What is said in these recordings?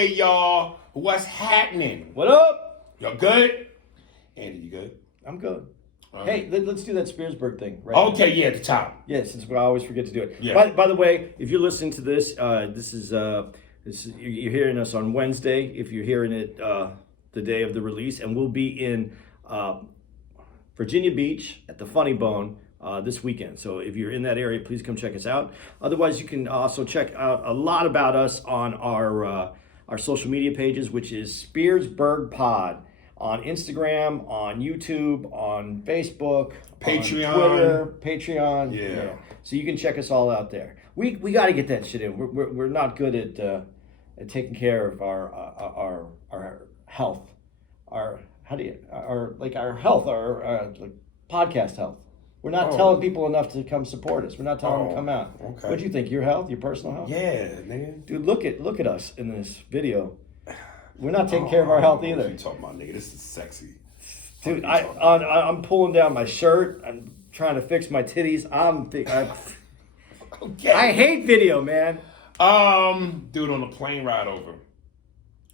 Hey, y'all. What's happening? What up? Y'all good? Andy, you good? I'm good. Hey, let's do that Steinberg thing. Right Okay, yeah, at the top. Yeah, since I always forget to do it. Yeah. By the way, if you're listening to this, this is you're hearing us on Wednesday. If you're hearing it the day of the release, and we'll be in Virginia Beach at the Funny Bone this weekend. So if you're in that area, please come check us out. Otherwise, you can also check out a lot about us on our social media pages, which is Steinberg Pod. On Instagram, on YouTube, on Facebook, Patreon. on Twitter, Patreon. Yeah. So you can check us all out there. We got to get that shit in. We're not good at taking care of our health, our health, our podcast health. We're not telling people enough to come support us. We're not telling them to come out. Okay. What do you think? Your health, your personal health? Yeah, nigga. Dude, look at us in this video. We're not taking care of our health either. What you talking about, nigga? This is sexy. Dude, I'm pulling down my shirt. I'm trying to fix my titties. Okay. I hate video, man. Dude, on the plane ride over.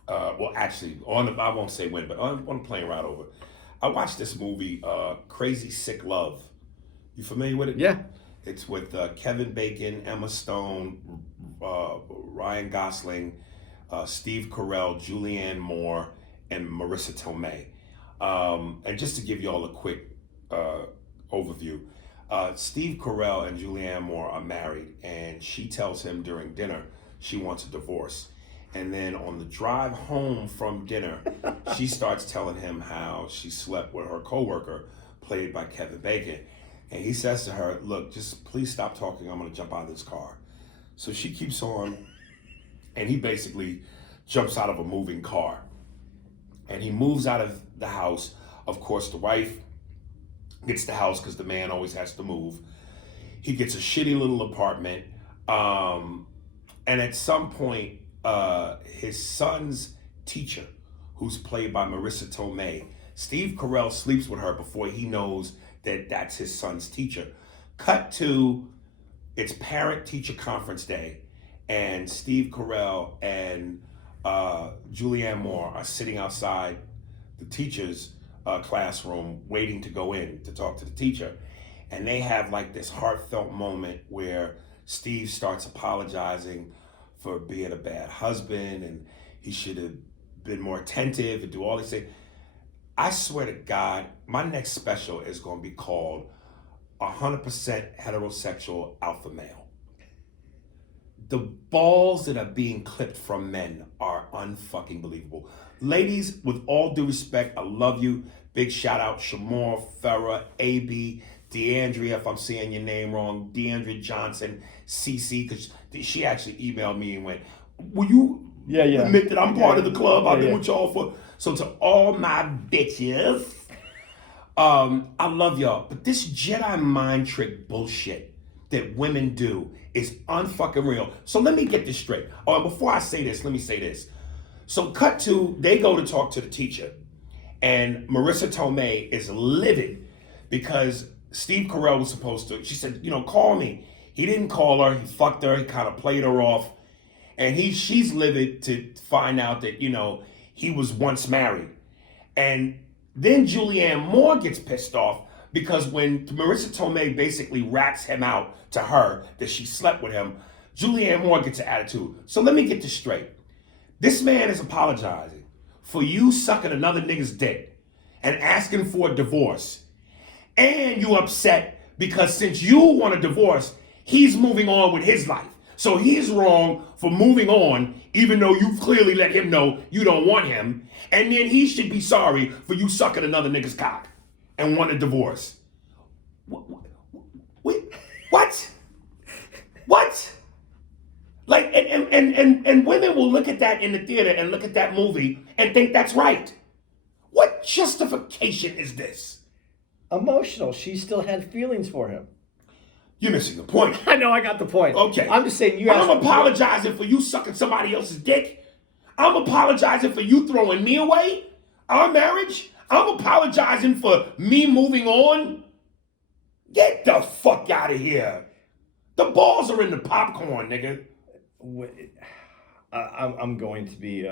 Well, actually, I won't say when, but on the plane ride over, I watched this movie, Crazy Sick Love. You familiar with it? Yeah. It's with Kevin Bacon, Emma Stone, Ryan Gosling, Steve Carell, Julianne Moore, and Marissa Tomei. And just to give you all a quick overview, Steve Carell and Julianne Moore are married, and she tells him during dinner she wants a divorce. And then on the drive home from dinner, she starts telling him how she slept with her coworker, played by Kevin Bacon. And he says to her, look, just please stop talking. I'm going to jump out of this car. So she keeps on, and he basically jumps out of a moving car. And he moves out of the house. Of course, the wife gets the house because the man always has to move. He gets a shitty little apartment. And at some point, his son's teacher, who's played by Marissa Tomei, Steve Carell sleeps with her before he knows that that's his son's teacher. Cut to, it's parent-teacher conference day, and Steve Carell and Julianne Moore are sitting outside the teacher's classroom waiting to go in to talk to the teacher. And they have like this heartfelt moment where Steve starts apologizing for being a bad husband and he should have been more attentive and do all these things. I swear to God, my next special is going to be called 100% Heterosexual Alpha Male. The balls that are being clipped from men are unfucking believable. Ladies, with all due respect, I love you. Big shout out Shamor, Farrah, AB, DeAndrea, if I'm saying your name wrong, DeAndrea Johnson, CC, because she actually emailed me and went, will you admit that I'm part of the club? I've been with y'all for... So to all my bitches, I love y'all. But this Jedi mind trick bullshit that women do is unfucking real. So let me get this straight. Oh, and before I say this, let me say this. So cut to, they go to talk to the teacher. And Marissa Tomei is livid because Steve Carell was supposed to, she said, call me. He didn't call her, he fucked her, he kind of played her off. And she's livid to find out that, he was once married. And then Julianne Moore gets pissed off because when Marissa Tomei basically rats him out to her that she slept with him, Julianne Moore gets an attitude. So let me get this straight. This man is apologizing for you sucking another nigga's dick and asking for a divorce. And you upset because since you want a divorce, he's moving on with his life. So he's wrong for moving on, even though you've clearly let him know you don't want him. And then he should be sorry for you sucking another nigga's cock and want a divorce. Wait, what? What? Like, and women will look at that in the theater and look at that movie and think that's right. What justification is this? Emotional. She still had feelings for him. You're missing the point. I know, I got the point. Okay. I'm just saying I'm apologizing for you sucking somebody else's dick. I'm apologizing for you throwing me away, our marriage. I'm apologizing for me moving on. Get the fuck out of here. The balls are in the popcorn, nigga. I'm going to be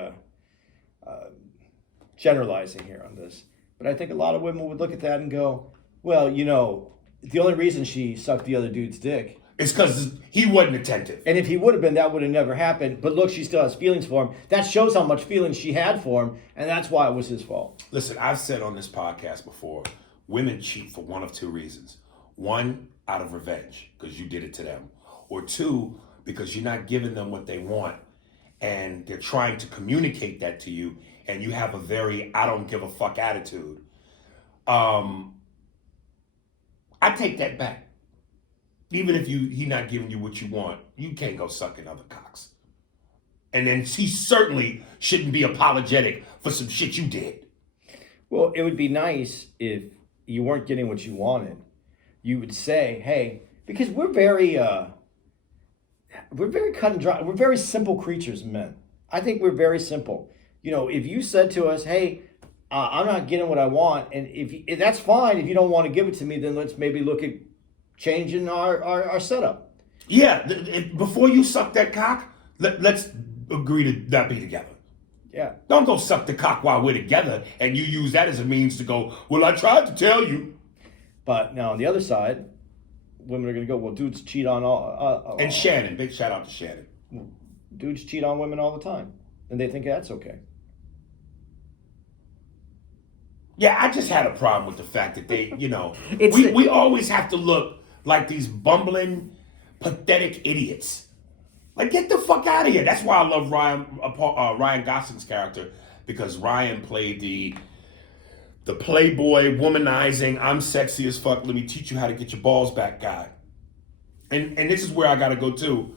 generalizing here on this, but I think a lot of women would look at that and go, well, the only reason she sucked the other dude's dick. It's because he wasn't attentive. And if he would have been, that would have never happened. But look, she still has feelings for him. That shows how much feelings she had for him, and that's why it was his fault. Listen, I've said on this podcast before, women cheat for one of two reasons. One, out of revenge, because you did it to them. Or two, because you're not giving them what they want, and they're trying to communicate that to you, and you have a very I don't give a fuck attitude. I take that back. Even if he not giving you what you want, you can't go sucking other cocks. And then he certainly shouldn't be apologetic for some shit you did. Well, it would be nice if you weren't getting what you wanted. You would say, hey, because we're very cut and dry. We're very simple creatures, men. I think we're very simple. If you said to us, hey, I'm not getting what I want, and if that's fine. If you don't want to give it to me, then let's maybe look at changing our setup. Yeah, before you suck that cock, let's agree to not be together. Yeah. Don't go suck the cock while we're together and you use that as a means to go, well, I tried to tell you. But now on the other side, women are going to go, well, dudes cheat on all. And Shannon, big shout out to Shannon. Dudes cheat on women all the time, and they think that's okay. Yeah, I just had a problem with the fact that they, we always have to look like these bumbling, pathetic idiots. Like, get the fuck out of here. That's why I love Ryan Gosling's character, because Ryan played the playboy, womanizing, I'm sexy as fuck, let me teach you how to get your balls back guy. And this is where I gotta go too.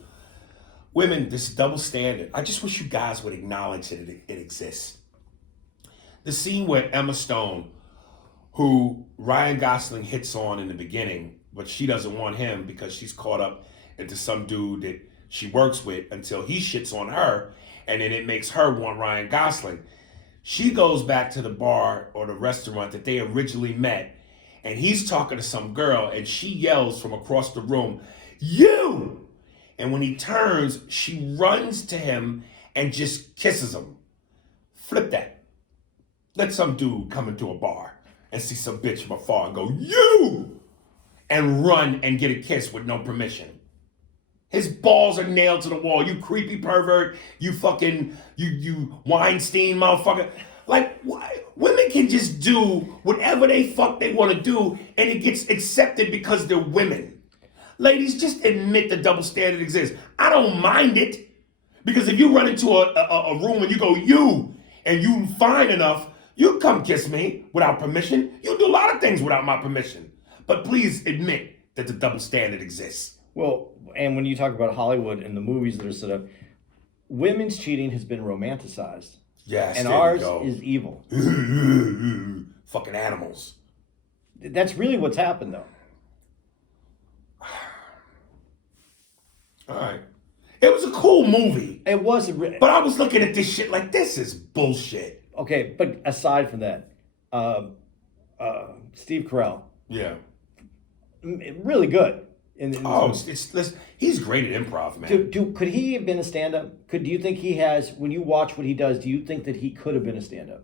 Women, this double standard. I just wish you guys would acknowledge that it exists. The scene where Emma Stone, who Ryan Gosling hits on in the beginning, but she doesn't want him because she's caught up into some dude that she works with until he shits on her, and then it makes her want Ryan Gosling. She goes back to the bar or the restaurant that they originally met, and he's talking to some girl, and she yells from across the room, "You!" And when he turns, she runs to him and just kisses him. Flip that. Let some dude come into a bar and see some bitch from afar and go, "You!" and run and get a kiss with no permission. His balls are nailed to the wall. You creepy pervert. You fucking, you Weinstein motherfucker. Like, women can just do whatever they fuck they want to do, and it gets accepted because they're women. Ladies, just admit the double standard exists. I don't mind it. Because if you run into a room and you go, "You," and you fine enough, you come kiss me without permission. You do a lot of things without my permission. But please admit that the double standard exists. Well, and when you talk about Hollywood and the movies that are set up, women's cheating has been romanticized. Yes, and ours is evil. Fucking animals. That's really what's happened, though. All right. It was a cool movie. It was. But I was looking at this shit like, this is bullshit. Okay, but aside from that, Steve Carell. Yeah. Really good. He's great at improv, man. Could he have been a stand-up? Do you think he has, when you watch what he does, do you think that he could have been a stand-up?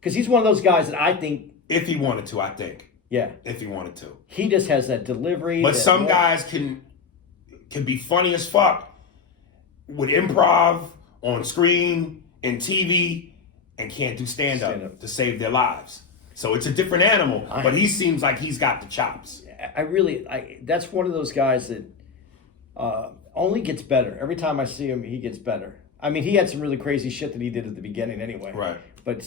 Because he's one of those guys that I think... If he wanted to, I think. Yeah. If he wanted to. He just has that delivery. But some guys can be funny as fuck with improv on screen and TV and can't do stand-up to save their lives. So it's a different animal, but he seems like he's got the chops. That's one of those guys that only gets better. Every time I see him, he gets better. I mean, he had some really crazy shit that he did at the beginning anyway. Right. But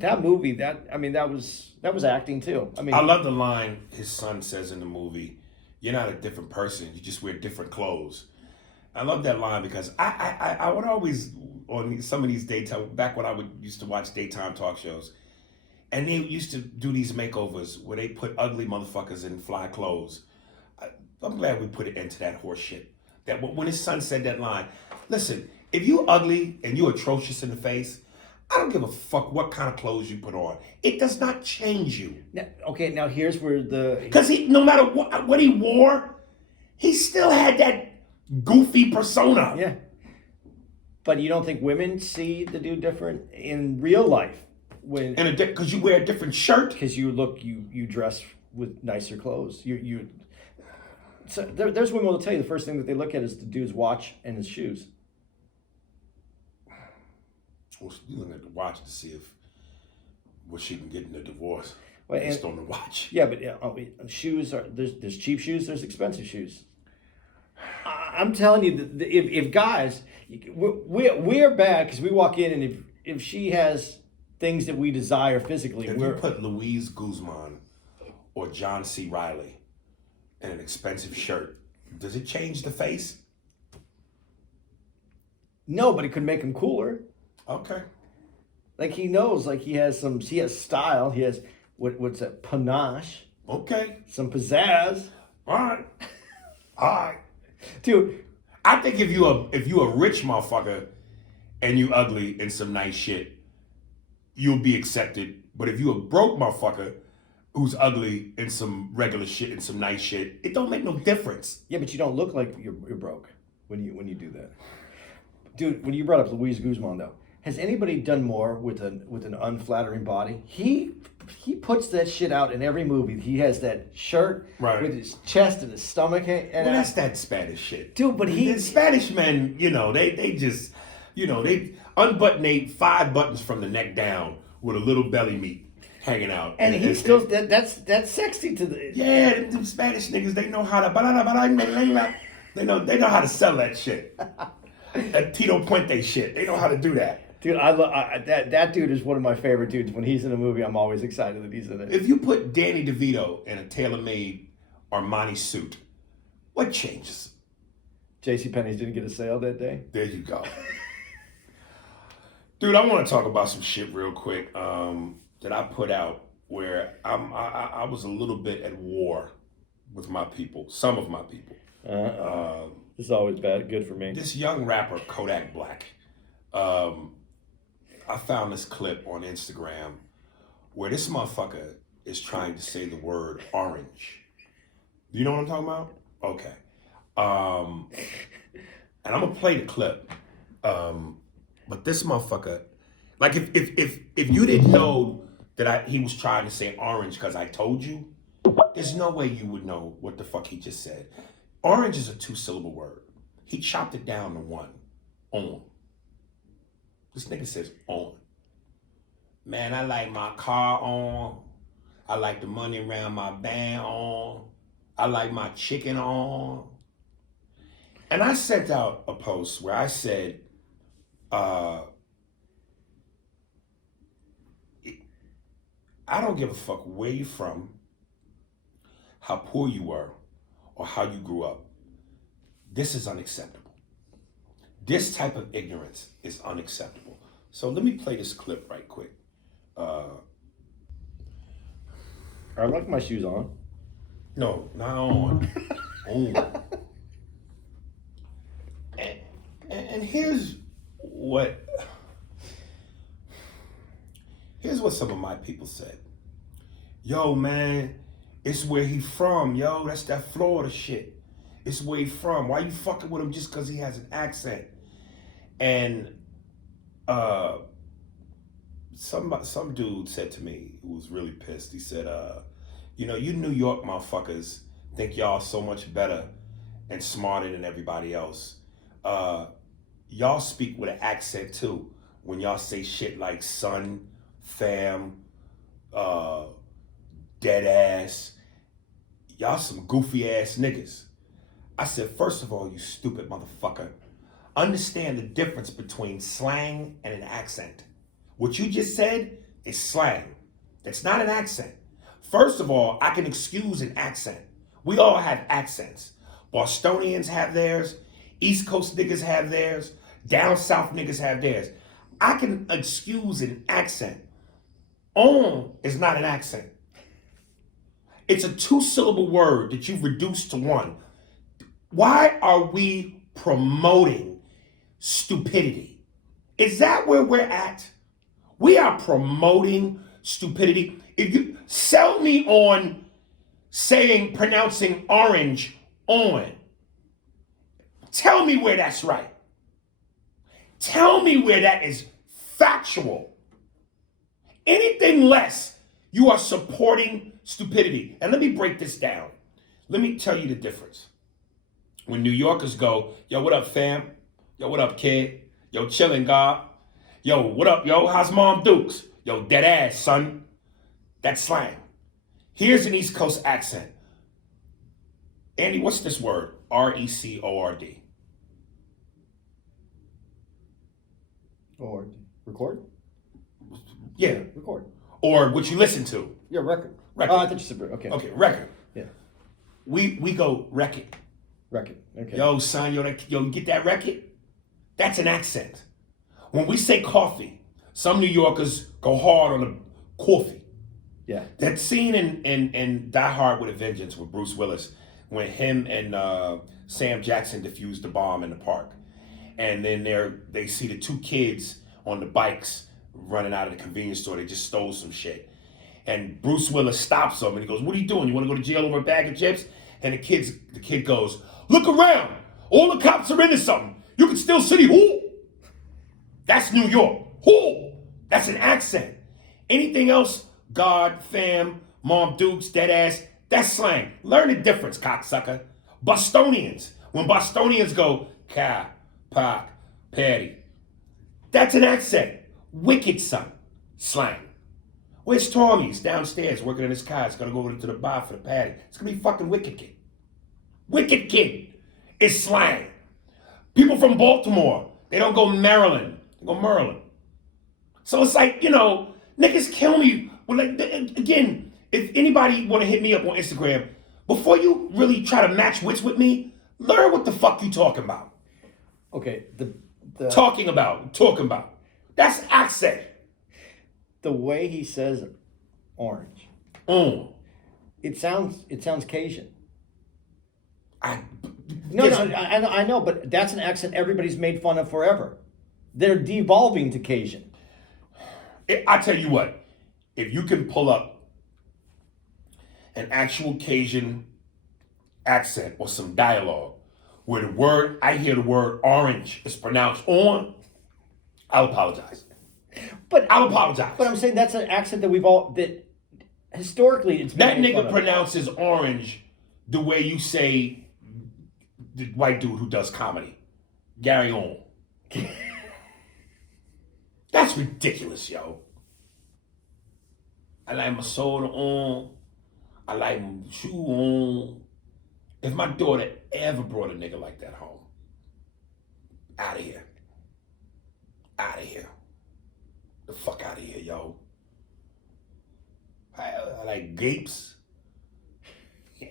that movie, that was acting too. I mean, I love the line his son says in the movie, "You're not a different person, you just wear different clothes." I love that line because I would always, on some of these daytime, back when I used to watch daytime talk shows, and they used to do these makeovers where they put ugly motherfuckers in fly clothes. I'm glad we put an end to that horse shit. That when his son said that line, listen, if you ugly and you atrocious in the face, I don't give a fuck what kind of clothes you put on. It does not change you. Now here's where because no matter what he wore, he still had that goofy persona. Yeah. But you don't think women see the dude different in real life when And because you wear a different shirt. because you dress with nicer clothes. So there's women will tell you the first thing that they look at is the dude's watch and his shoes. Well, you looking at the watch to see if what she can get in a divorce Well, based on the watch. Yeah, but shoes are there's cheap shoes, there's expensive shoes. I'm telling you, that if guys, we're bad because we walk in and if she has things that we desire physically, If you put Louise Guzman or John C. Riley in an expensive shirt, does it change the face? no, but it could make him cooler. Okay. Like he knows, like he has style. He has what's that panache, Okay. some pizzazz, All right. All right. dude. I think if you a rich motherfucker and you ugly and some nice shit, you'll be accepted. But if you a broke motherfucker who's ugly and some regular shit and some nice shit, it don't make no difference. Yeah, but you don't look like you're broke when you do that, dude. When you brought up Louise Guzman though, has anybody done more with an unflattering body? He puts that shit out in every movie. He has that shirt with his chest and his stomach. And Well, that's that Spanish shit. Dude, but the Spanish men, they just, they unbutton 5 buttons from the neck down with a little belly meat hanging out. And he's still, that's sexy to the... Yeah, them Spanish niggas, they know how to, they know how to sell that shit. That Tito Puente shit. They know how to do that. Dude, that dude is one of my favorite dudes. When he's in a movie, I'm always excited that he's in it. If you put Danny DeVito in a tailor-made Armani suit, what changes? JCPenney's didn't get a sale that day. There you go. Dude, I want to talk about some shit real quick that I put out where I was a little bit at war with my people, some of my people. This is always good for me. This young rapper, Kodak Black, I found this clip on Instagram where this motherfucker is trying to say the word orange. Do you know what I'm talking about? Okay. And I'm gonna play the clip. But this motherfucker, like if you didn't know that he was trying to say orange because I told you, there's no way you would know what the fuck he just said. Orange is a 2-syllable word. He chopped it down to 1. On. This nigga says on. Man, I like my car on. I like the money around my band on. I like my chicken on. And I sent out a post where I said, I don't give a fuck where you're from, how poor you were, or how you grew up. This is unacceptable. This type of ignorance is unacceptable. So let me play this clip right quick. I like my shoes on. No, not on. On. And here's what some of my people said. Yo, man, it's where he from, yo. That's that Florida shit. It's where he from. Why you fucking with him just because he has an accent? And some dude said to me, who was really pissed, he said, you New York motherfuckers think y'all so much better and smarter than everybody else. Y'all speak with an accent too when y'all say shit like son, fam, dead ass. Y'all some goofy ass niggas. I said, first of all, you stupid motherfucker, understand the difference between slang and an accent. What you just said is slang. That's not an accent. First of all, I can excuse an accent. We all have accents. Bostonians have theirs. East Coast niggas have theirs. Down South niggas have theirs. I can excuse an accent. On is not an accent. It's a 2-syllable word that you've reduced to 1. Why are we promoting stupidity? Is that where we're at? We are promoting stupidity. If you sell me on pronouncing orange on, tell me where that's right. Tell me where that is factual. Anything less, you are supporting stupidity. And let me break this down. Let me tell you the difference. When New Yorkers go, yo, what up, fam? Yo, what up, kid? Yo, chillin', God. Yo, what up, yo? How's Mom Dukes? Yo, dead ass, son. That's slang. Here's an East Coast accent. Andy, what's this word? R-E-C-O-R-D. Or record? Yeah. Record. Or what you listen to. Yeah, record. Record. Oh, I thought you said okay. Okay, record. Yeah. We go record. Record. Okay. Yo, son, yo, you get that record? That's an accent. When we say coffee, some New Yorkers go hard on the coffee. Yeah. That scene in Die Hard with a Vengeance with Bruce Willis, when him and Sam Jackson defused the bomb in the park. And then they see the two kids on the bikes running out of the convenience store. They just stole some shit. And Bruce Willis stops them and he goes, what are you doing? You want to go to jail over a bag of chips? And the kid goes, look around. All the cops are into something. You can still city who? That's New York. Who? That's an accent. Anything else, God, fam, Mom Dukes, dead ass, that's slang. Learn the difference, cocksucker. Bostonians. When Bostonians go, ka, pak, patty. That's an accent. Wicked son. Slang. Where's Tommy's downstairs working in his car? He's gonna go over to the bar for the patty. It's gonna be fucking Wicked Kid. Wicked Kid is slang. People from Baltimore, they don't go Maryland. They go Maryland. So it's like, niggas kill me. Well, like, again, if anybody want to hit me up on Instagram, before you really try to match wits with me, learn what the fuck you talking about. Okay. Talking about. That's accent. The way he says orange. It sounds Cajun. I know, but that's an accent everybody's made fun of forever. They're devolving to Cajun. I tell you what, if you can pull up an actual Cajun accent or some dialogue where I hear the word orange is pronounced on, I'll apologize. I'll apologize. But I'm saying that's an accent that historically it's been that nigga pronounces orange the way you say the white dude who does comedy. Gary On. That's ridiculous, yo. I like my soda on. I like my shoe on. If my daughter ever brought a nigga like that home, out of here. Out of here. The fuck out of here, yo. I like grapes,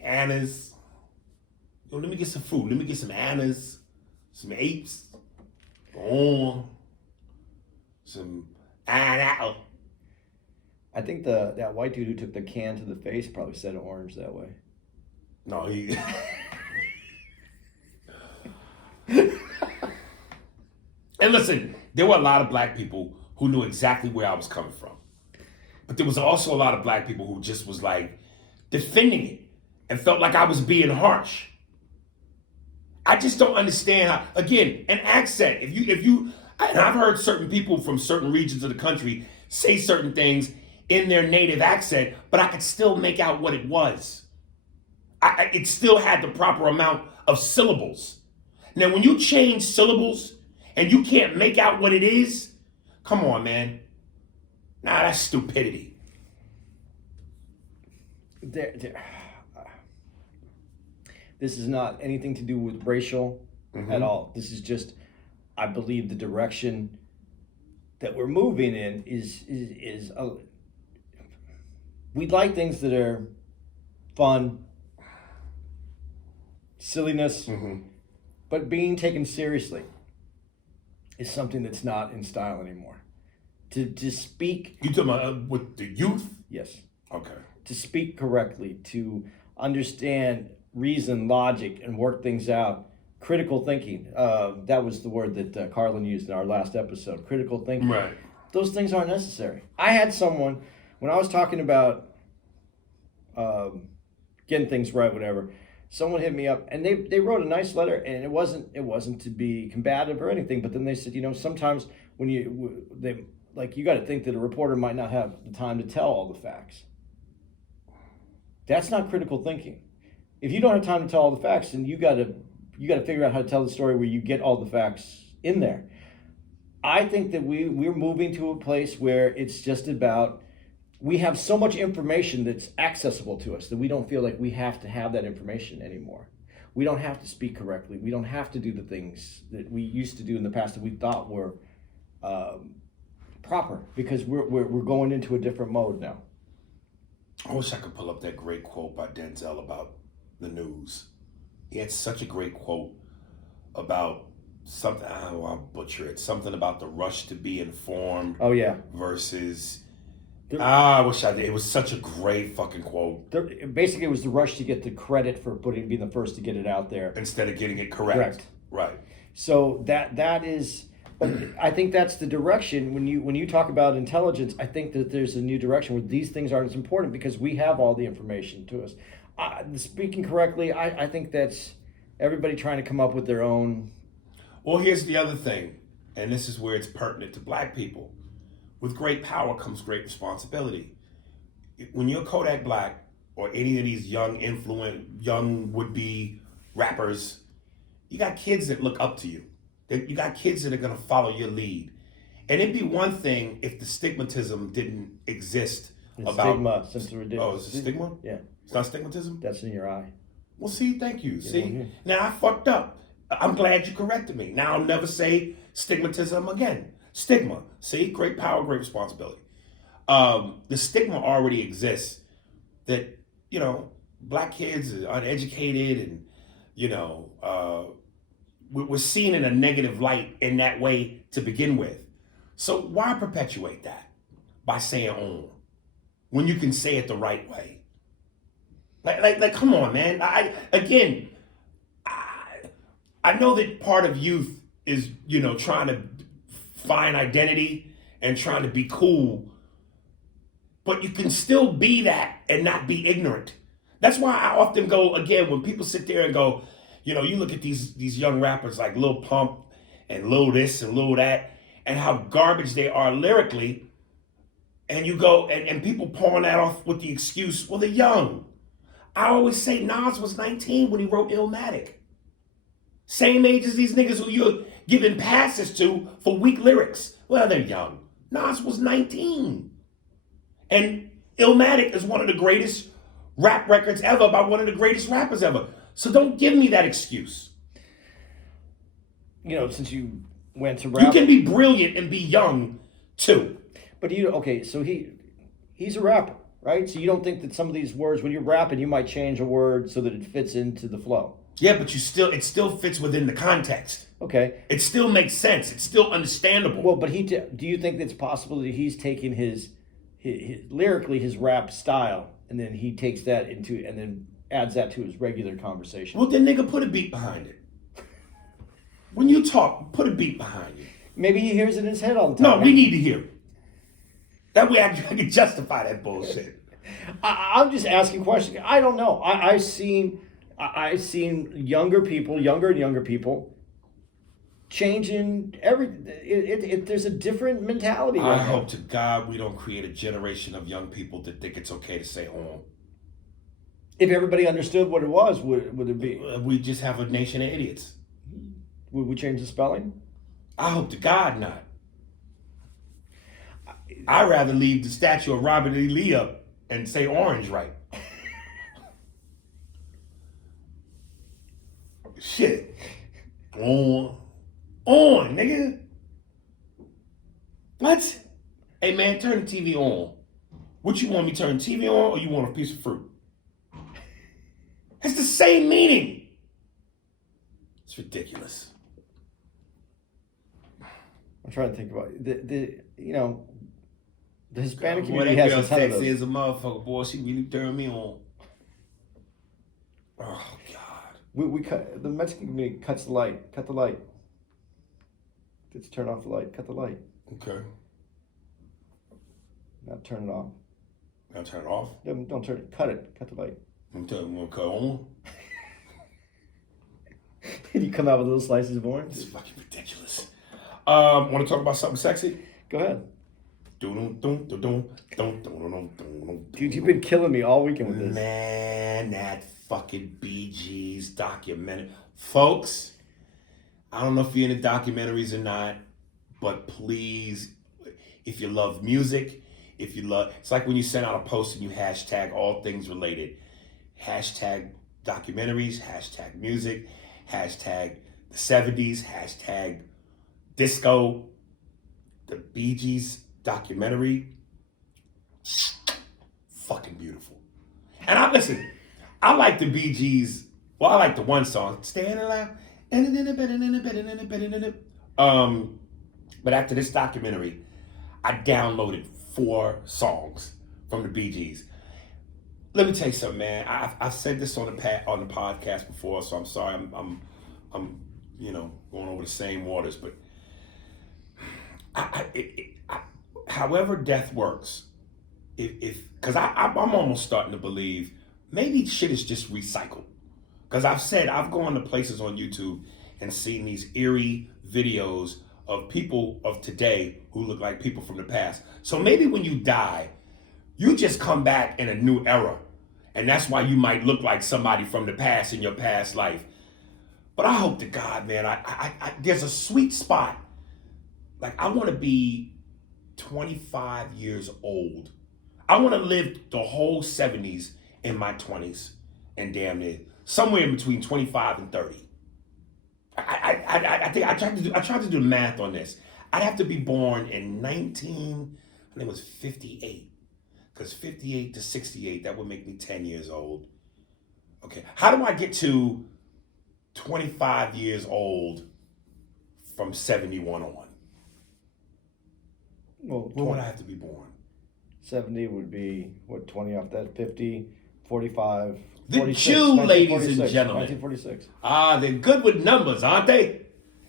annas. Yo, let me get some food. Let me get some annas, some apes, some apple. I think that white dude who took the can to the face probably said orange that way. No, he. And listen, there were a lot of black people who knew exactly where I was coming from. But there was also a lot of black people who just was like defending it and felt like I was being harsh. I just don't understand how, again, an accent. If you, and I've heard certain people from certain regions of the country say certain things in their native accent, but I could still make out what it was. It still had the proper amount of syllables. Now, when you change syllables and you can't make out what it is, come on, man. Nah, that's stupidity. This is not anything to do with racial at all. This is just, I believe the direction that we're moving in is we like things that are fun, silliness, but being taken seriously is something that's not in style anymore. To speak... You talking about with the youth? Yes. Okay. To speak correctly, to understand reason, logic, and work things out. Critical thinking. That was the word that Carlin used in our last episode. Critical thinking. Right. Those things aren't necessary. I had someone, when I was talking about getting things right, whatever, someone hit me up, and they wrote a nice letter, and it wasn't to be combative or anything, but then they said, sometimes when you got to think that a reporter might not have the time to tell all the facts. That's not critical thinking. If you don't have time to tell all the facts, then you got to figure out how to tell the story where you get all the facts in there. I think that we're moving to a place where it's just about, we have so much information that's accessible to us that we don't feel like we have to have that information anymore. We don't have to speak correctly. We don't have to do the things that we used to do in the past that we thought were proper, because we're going into a different mode now. I wish I could pull up that great quote by Denzel about the news. He had such a great quote about something, I don't want to butcher it, something about the rush to be informed. Oh yeah. Versus, I wish I did. It was such a great fucking quote. Basically, it was the rush to get the credit for being the first to get it out there Instead of getting it correct. Right. So that is, but I think that's the direction. When you talk about intelligence, I think that there's a new direction where these things aren't as important because we have all the information to us. Speaking correctly, I think that's everybody trying to come up with their own. Well, here's the other thing, and this is where it's pertinent to black people. With great power comes great responsibility. When you're Kodak Black or any of these young would-be rappers, you got kids that look up to you. You got kids that are going to follow your lead. And it'd be one thing if the stigmatism didn't exist about... Stigma, since we're Oh, is it stigma? Yeah. It's not stigmatism? That's in your eye. Well, see, thank you. Yeah, See, now I fucked up. I'm glad you corrected me. Now I'll never say stigmatism again. Stigma. See, great power, great responsibility. The stigma already exists that, black kids are uneducated and, we're seen in a negative light in that way to begin with. So why perpetuate that by saying on when you can say it the right way? Like, come on, man. I know that part of youth is, trying to find identity and trying to be cool, but you can still be that and not be ignorant. That's why I often go, again, when people sit there and go, you look at these young rappers like Lil Pump and Lil this and Lil that, and how garbage they are lyrically, and you go, and people pawn that off with the excuse, well, they're young. I always say Nas was 19 when he wrote Illmatic. Same age as these niggas who you're giving passes to for weak lyrics. Well, they're young. Nas was 19. And Illmatic is one of the greatest rap records ever by one of the greatest rappers ever. So don't give me that excuse. Since you went to rap. You can be brilliant and be young too. But so he's a rapper, right? So you don't think that some of these words, when you're rapping, you might change a word so that it fits into the flow. Yeah, but it still fits within the context. Okay. It still makes sense. It's still understandable. Well, but do you think it's possible that he's taking his lyrically his rap style, and then he takes that and then adds that to his regular conversation? Well, then nigga, put a beat behind it. When you talk, put a beat behind it. Maybe he hears it in his head all the time. No, we need to hear it. That way I can justify that bullshit. I'm just asking questions. I don't know. I've seen younger and younger people changing everything. There's a different mentality. I hope to God we don't create a generation of young people that think it's okay to say on. If everybody understood what it was, would it be? We just have a nation of idiots. Would we change the spelling? I hope to God not. I'd rather leave the statue of Robert E. Lee up and say orange right. Shit. On, nigga. What? Hey, man, turn the TV on. What you want me to turn the TV on or you want a piece of fruit? It's the same meaning. It's ridiculous. I'm trying to think about it. The Hispanic community has a ton of those. Sexy as a motherfucker, boy. She really turned me on. Oh, God. We cut, the Mexican community cuts the light. Cut the light. Let's turn off the light. Cut the light. Okay. Now turn it off. Now turn it off? Don't turn it. Cut it. Cut the light. I'm telling you, I'm gonna cut on. Did you come out with little slices of orange? It's fucking ridiculous. Want to talk about something sexy? Go ahead. Dude, Dude, you've been killing me all weekend with this. Man, that fucking Bee Gees documentary. Folks, I don't know if you're into documentaries or not, but please, if you love music, it's like when you send out a post and you hashtag all things related. Hashtag documentaries, hashtag music, hashtag the 70s, hashtag disco. The Bee Gees documentary, fucking beautiful. And I like the Bee Gees. Well, I like the one song, "Staying Alive." But after this documentary, I downloaded 4 songs from the Bee Gees. Let me tell you something, man. I've said this on the podcast before, so I'm sorry. I'm going over the same waters, but however death works, because I'm almost starting to believe maybe shit is just recycled. Because I've gone to places on YouTube and seen these eerie videos of people of today who look like people from the past. So maybe when you die, you just come back in a new era. And that's why you might look like somebody from the past in your past life. But I hope to God, man, I there's a sweet spot. Like, I want to be 25 years old. I want to live the whole 70s in my 20s and damn near somewhere in between 25 and 30. I think I tried to do the math on this. I'd have to be born in I think it was 58. Because 58 to 68, that would make me 10 years old. Okay, how do I get to 25 years old from 71 on? Well, When would I have to be born? 70 would be, what, 20 off that? 50, 45, The 46, Jew, ladies and 1946, gentlemen. 1946. They're good with numbers, aren't they?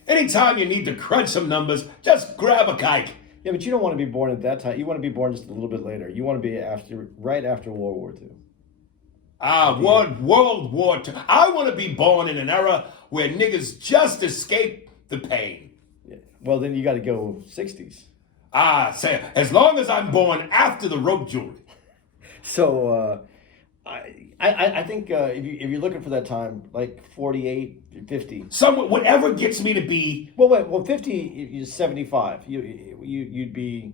Anytime you need to crunch some numbers, just grab a kike. Yeah, but you don't want to be born at that time. You want to be born just a little bit later. You want to be right after World War II. World War II. I want to be born in an era where niggas just escape the pain. Yeah. Well, then you got to go 60s. Say, as long as I'm born after the rope jewelry. So I think if you're looking for that time, like 48, 50. Whatever gets me to be. Well, 50 is 75. You'd be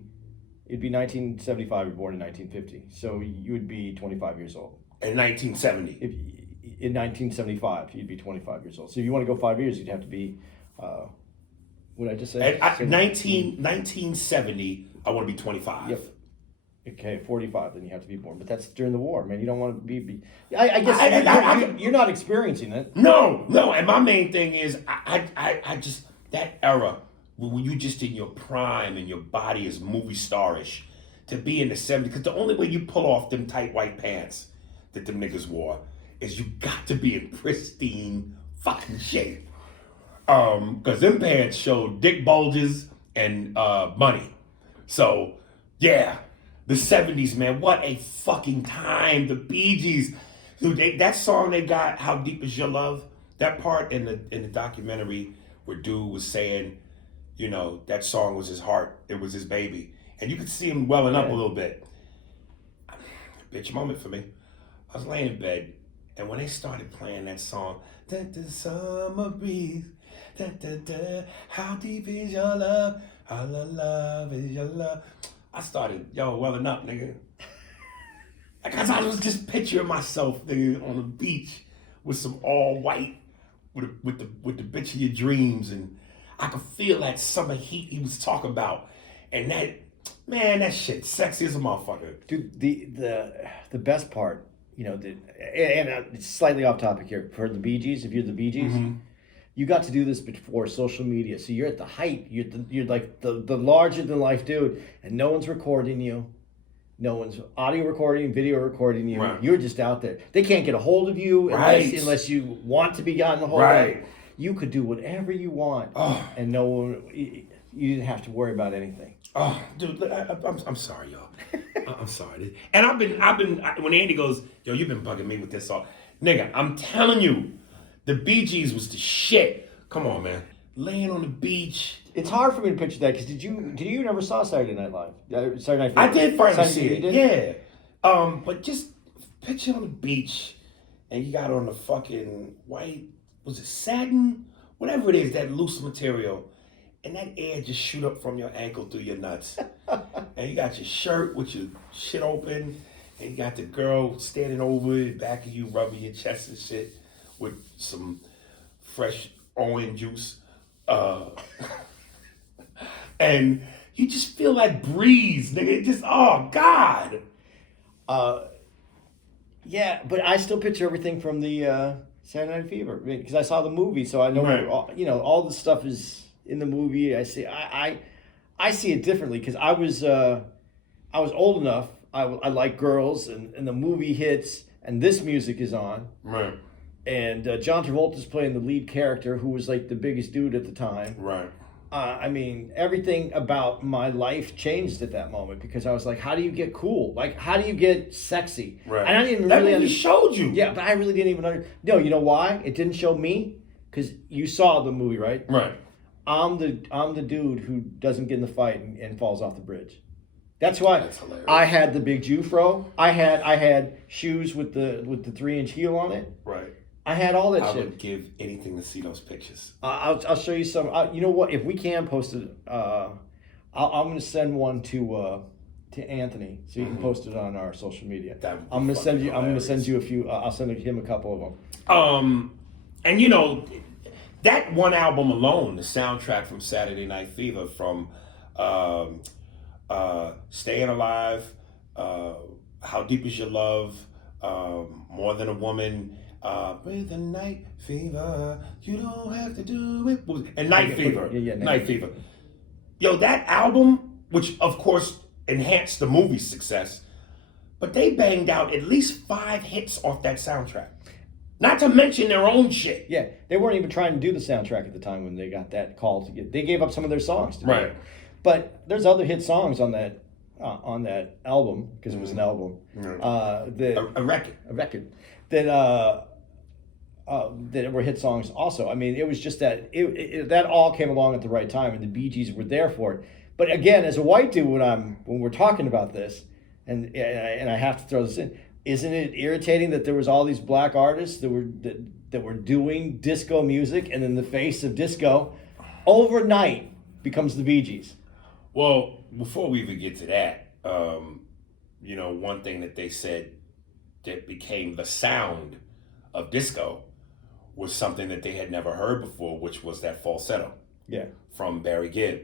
1975. You're born in 1950, so you would be 25 years old. In 1970. In 1975, you'd be 25 years old. So if you want to go 5 years, you'd have to be. What did I just say? 1970, I want to be 25. Yep. Okay, 45, then you have to be born. But that's during the war, man. You don't want to be I guess you're not experiencing it. No. And my main thing is, I just, that era, when you just in your prime and your body is movie starish, to be in the 70s, because the only way you pull off them tight white pants that them niggas wore is you got to be in pristine fucking shape. Because them pants showed dick bulges and money. So, yeah. The 70s, man, what a fucking time. The Bee Gees. Dude, that song they got, "How Deep Is Your Love," that part in the documentary where dude was saying, that song was his heart, it was his baby. And you could see him welling up a little bit. Bitch moment for me. I was laying in bed, and when they started playing that song, the summer breeze, how deep is your love, how love is your love. I started, welling up, nigga. Because I was just picturing myself, nigga, on the beach with some all white, with the bitch of your dreams, and I could feel that summer heat he was talking about, and that shit sexy as a motherfucker. Dude, the best part, and it's slightly off topic here for the Bee Gees. If you're the Bee Gees. Mm-hmm. You got to do this before social media, so you're at the height. You're like the larger than life dude, and no one's recording you, no one's audio recording, video recording you. Right. You're just out there. They can't get a hold of you unless you want to be gotten a hold of. You could do whatever you want, and no one. You didn't have to worry about anything. Oh, dude, I'm sorry, y'all. I'm sorry. And I've been when Andy goes, "Yo, you've been bugging me with this song, nigga." I'm telling you. The Bee Gees was the shit. Come on, man. Laying on the beach. It's hard for me to picture that because did you never saw Saturday Night Live? Saturday Night Fever. I did finally see Saturday, it. you did? Yeah. But just picture on the beach, and you got on the fucking white, was it satin? Whatever it is, that loose material. And that air just shoot up from your ankle through your nuts. And you got your shirt with your shit open. And you got the girl standing over the back of you, rubbing your chest and shit with some fresh orange juice. And you just feel that breeze, nigga. It just, oh, God. Yeah, but I still picture everything from the Saturday Night Fever because I saw the movie, so I know Right. all the stuff is in the movie. I see it differently because I was old enough. I like girls, and the movie hits, and this music is on, Right. and John Travolta's playing the lead character, who was like the biggest dude at the time. Right. I mean, everything about my life changed at that moment because I was like, how do you get cool? Like, how do you get sexy? Right. And I didn't that really movie showed you. Yeah, but I really didn't even understand. No, you know why? It didn't show me because you saw the movie, right? Right. I'm the dude who doesn't get in the fight and falls off the bridge. That's why That's hilarious. I had the big Jew fro. I had shoes with the 3-inch heel on it. Right. I had all that I shit. would give anything to see those pictures. I'll show you some. You know what? If we can post it, I'm going to send one to Anthony so you can post it on our social media. That would be I'm going to send you. fucking I'm going to send hilarious. you a few. I'll send him a couple of them. And you know, that one album alone, the soundtrack from Saturday Night Fever, from Staying Alive, How Deep Is Your Love, More Than a Woman, with a night fever, you don't have to do it. And Night Fever. Yeah, Night Fever. Yo, that album, which of course enhanced the movie's success, but they banged out at least 5 hits off that soundtrack. Not to mention their own shit. Yeah, they weren't even trying to do the soundtrack at the time when they got that call to get. They gave up some of their songs to do Right. it. But there's other hit songs on that album because it was an album. A record. A record that were hit songs also. I mean, it was just that that all came along at the right time, and the Bee Gees were there for it. But again, as a white dude, when we're talking about this, and I have to throw this in, isn't it irritating that there was all these black artists that were doing disco music, and in the face of disco, overnight becomes the Bee Gees? Well, before we even get to that, you know, one thing that they said that became the sound of disco was something that they had never heard before, which was that falsetto Yeah. from Barry Gibb.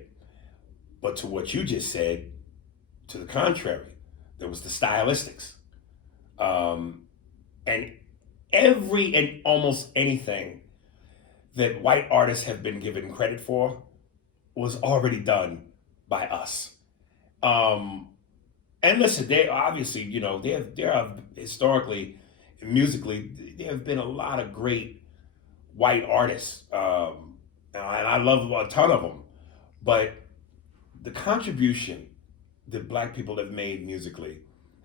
But to what you just said, to the contrary, there was the stylistics. And almost anything that white artists have been given credit for was already done by us. And listen, they obviously, you know, there are historically, musically, there have been a lot of great white artists, and I love a ton of them. But the contribution that black people have made musically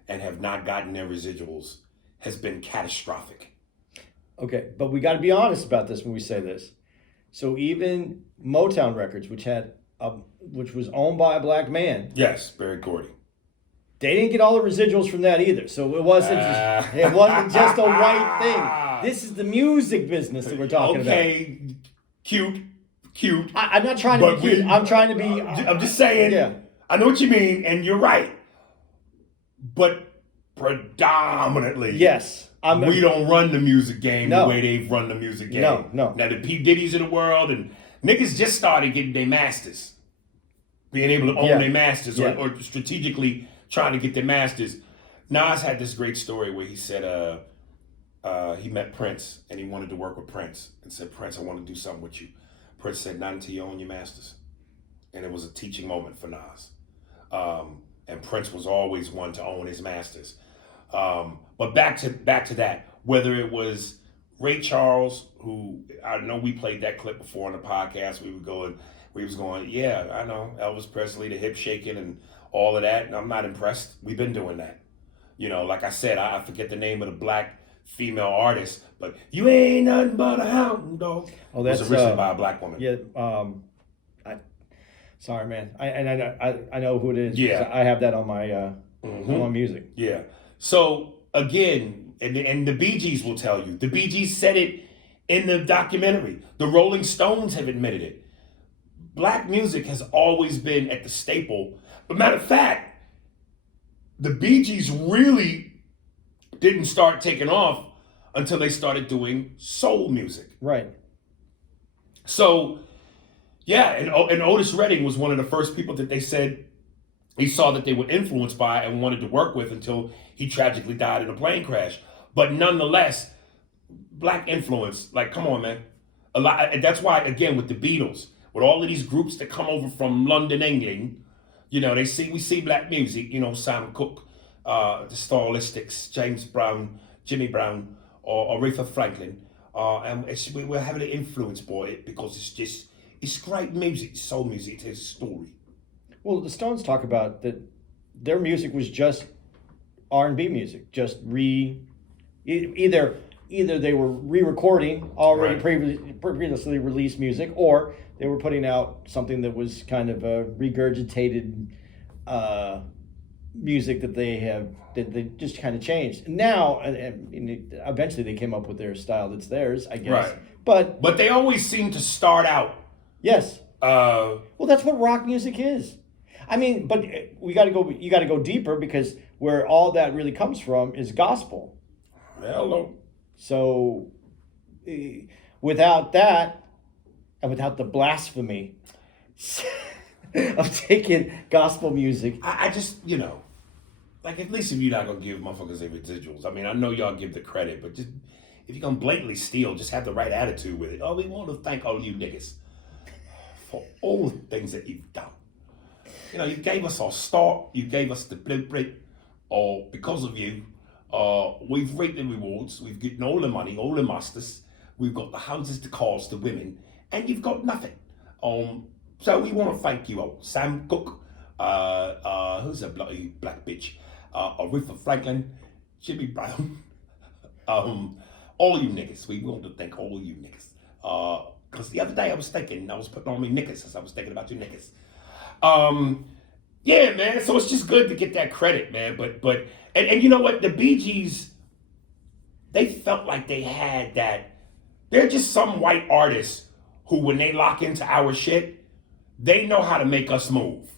and have not gotten their residuals has been catastrophic. Okay, but we got to be honest about this when we say this. So even Motown Records, which was owned by a black man, Yes, Barry Gordy. they didn't get all the residuals from that either. So it wasn't just a white thing. This is the music business that we're talking about. Okay, cute. I'm not trying to But be cute. we- I'm trying to be. I'm just saying. Yeah. I know what you mean, and you're right. But predominantly, Yes. we don't run the music game No. the way they've run the music game. No. Now the P. Diddy's of the world and niggas just started getting their masters, being able to own Yeah. their masters, Yeah. or strategically trying to get their masters. Nas had this great story where he said he met Prince and he wanted to work with Prince and said, "Prince, I want to do something with you." Prince said, "Not until you own your masters," and it was a teaching moment for Nas. And Prince was always one to own his masters. But back to that, whether it was Ray Charles, who I know we played that clip before on the podcast, he was going, yeah, I know, Elvis Presley, the hip shaking and all of that, and I'm not impressed. We've been doing that. You know, like I said, I forget the name of the black female artist, but you ain't nothing but a hound dog. Oh, was that's originally by a black woman. yeah. I sorry, man. I know who it is. Yeah. Because I have that on my on my music. Yeah. So again, and the Bee Gees will tell you. The Bee Gees said it in the documentary. The Rolling Stones have admitted it. Black music has always been at the staple. But matter of fact, the Bee Gees really didn't start taking off until they started doing soul music. Right. So, yeah, and Otis Redding was one of the first people that they said he saw that they were influenced by and wanted to work with until he tragically died in a plane crash. But nonetheless, black influence, like, come on, man. A lot, and that's why, again, with the Beatles, with all of these groups that come over from London, England, you know, we see black music, you know, Sam Cooke, the Stylistics, James Brown, Jimmy Brown, or Aretha Franklin. And we're having an influence by it because it's great music, it's soul music, it tells a story. Well, the Stones talk about that their music was just R&B music, just either they were re-recording already previously released music, or they were putting out something that was kind of a regurgitated music that they just kind of changed. And now, and eventually they came up with their style that's theirs, I guess. Right. But they always seem to start out. Yes. Well, that's what rock music is. I mean, but you got to go deeper, because where all that really comes from is gospel. Hello. So without that, and without the blasphemy of taking gospel music, I just, you know, like, at least if you're not gonna give motherfuckers their residuals. I mean, I know y'all give the credit, but just if you're gonna blatantly steal, just have the right attitude with it. Oh, we want to thank all you niggas for all the things that you've done. You know, you gave us our start, you gave us the blueprint, or because of you, we've reaped the rewards, we've gotten all the money, all the masters, we've got the houses, the cars, the women, and you've got nothing. So we want to thank you all. Sam Cooke, who's a bloody black bitch, Aretha Franklin, Jimmy Brown, all you niggas. We want to thank all you niggas. Because the other day I was putting on me niggas as I was thinking about you niggas. Yeah, man. So it's just good to get that credit, man. But you know what? The Bee Gees, they felt like they had that. They're just some white artists who, when they lock into our shit, they know how to make us move.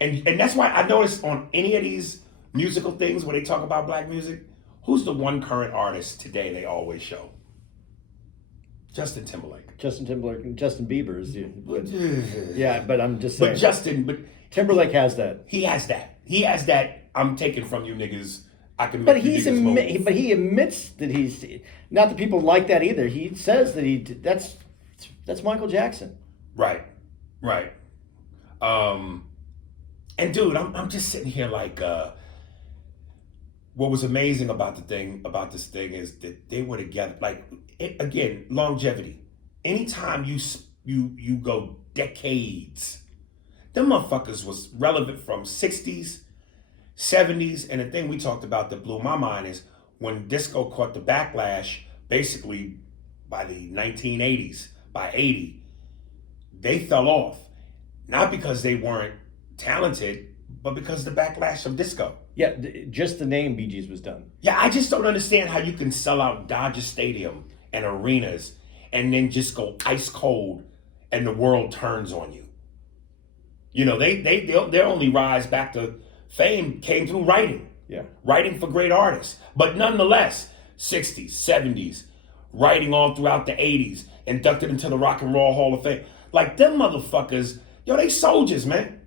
And that's why I noticed on any of these musical things where they talk about black music, who's the one current artist today they always show? Justin Timberlake and Justin Bieber is yeah, but I'm just saying. But Timberlake has that. He has that. I'm taking from you niggas. I can make you niggas move. But he admits that he's not that people like that either. He says that that's Michael Jackson. Right. And dude, I'm just sitting here like, what was amazing about this thing is that they were together. Like, again, longevity. Anytime you go decades, them motherfuckers was relevant from 60s, 70s, and the thing we talked about that blew my mind is when disco caught the backlash, basically by the 1980s, by 80, they fell off. Not because they weren't talented, but because of the backlash of disco. Yeah, just the name Bee Gees was done. Yeah, I just don't understand how you can sell out Dodger Stadium and arenas and then just go ice cold and the world turns on you. You know, their only rise back to fame came through writing. Yeah. Writing for great artists. But nonetheless, 60s, 70s, writing all throughout the 80s, inducted into the Rock and Roll Hall of Fame. Like, them motherfuckers, yo, they soldiers, man.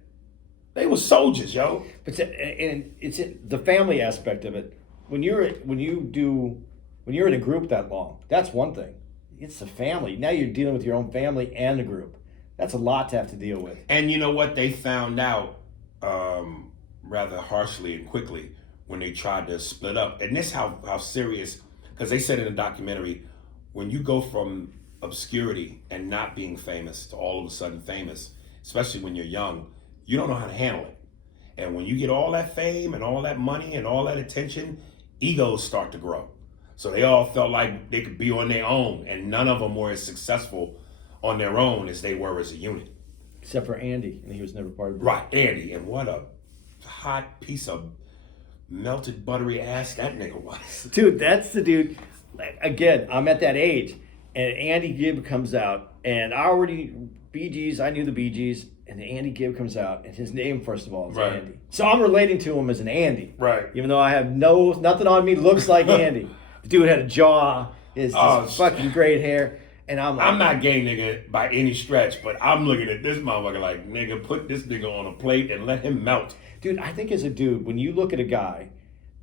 They were soldiers, yo. But it's the family aspect of it. When you're in a group that long, that's one thing. It's the family. Now you're dealing with your own family and the group. That's a lot to have to deal with. And you know what? They found out rather harshly and quickly when they tried to split up. And this how serious, because they said in the documentary, when you go from obscurity and not being famous to all of a sudden famous, especially when you're young, you don't know how to handle it. And when you get all that fame and all that money and all that attention, egos start to grow. So they all felt like they could be on their own, and none of them were as successful on their own as they were as a unit. Except for Andy, and he was never part of it. Right, Andy, and what a hot piece of melted buttery ass that nigga was. Dude, that's the dude. Again, I'm at that age, and Andy Gibb comes out, and I knew the Bee Gees, and Andy Gibb comes out, and his name, first of all, is Right. Andy. So I'm relating to him as an Andy. Right. Even though I have nothing on me looks like Andy. The dude had a jaw, his fucking great hair, and I'm like... I'm not gay, nigga, by any stretch, but I'm looking at this motherfucker like, nigga, put this nigga on a plate and let him melt. Dude, I think as a dude, when you look at a guy